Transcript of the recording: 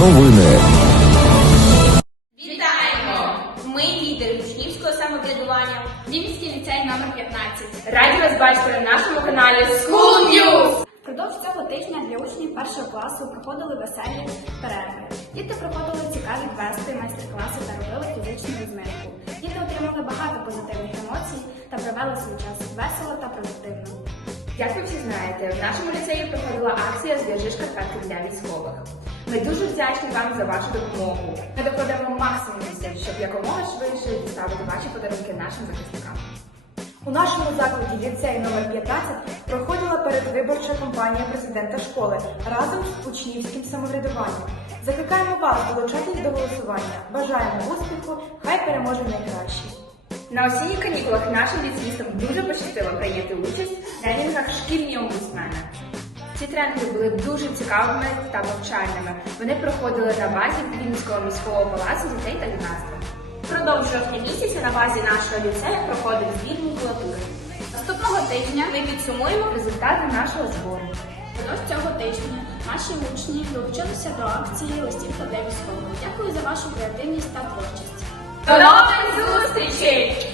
Новини. Вітаємо! Ми лідери учнівського самоврядування. Львівський ліцей номер 15. Раді вас бачити на нашому каналі School News! Впродовж цього тижня для учнів першого класу проходили веселі перерви. Діти проходили цікаві квести, майстер-класи та робили фізичну розминку. Діти отримали багато позитивних емоцій та провели свій час весело та продуктивно. Як ви всі знаєте, в нашому ліцеї проходила акція Зв'яжи шкарпетки для військових. Ми дуже вдячні вам за вашу допомогу. Ми докладемо максимум зусиль, щоб якомога швидше доставити ваші подарунки нашим захисникам. У нашому закладі ліцей номер 15 проходила передвиборча кампанія президента школи разом з учнівським самоврядуванням. Закликаємо вас долучатись до голосування. Бажаємо успіху, хай переможе найкращий. На осінніх канікулах нашим ліцеїстам дуже пощастило прийняти участь Ці тренінги були дуже цікавими та навчальними. Вони проходили на базі Вінницького міського палацу дітей та юнацтва. Впродовж жовтня місяця на базі нашого ліцею проходив збір макулатури. Наступного тижня Ми підсумуємо результати нашого збору. Впродовж цього тижня наші учні долучилися до акції листівка для військових. Дякую за вашу креативність та творчість. До нових зустрічей!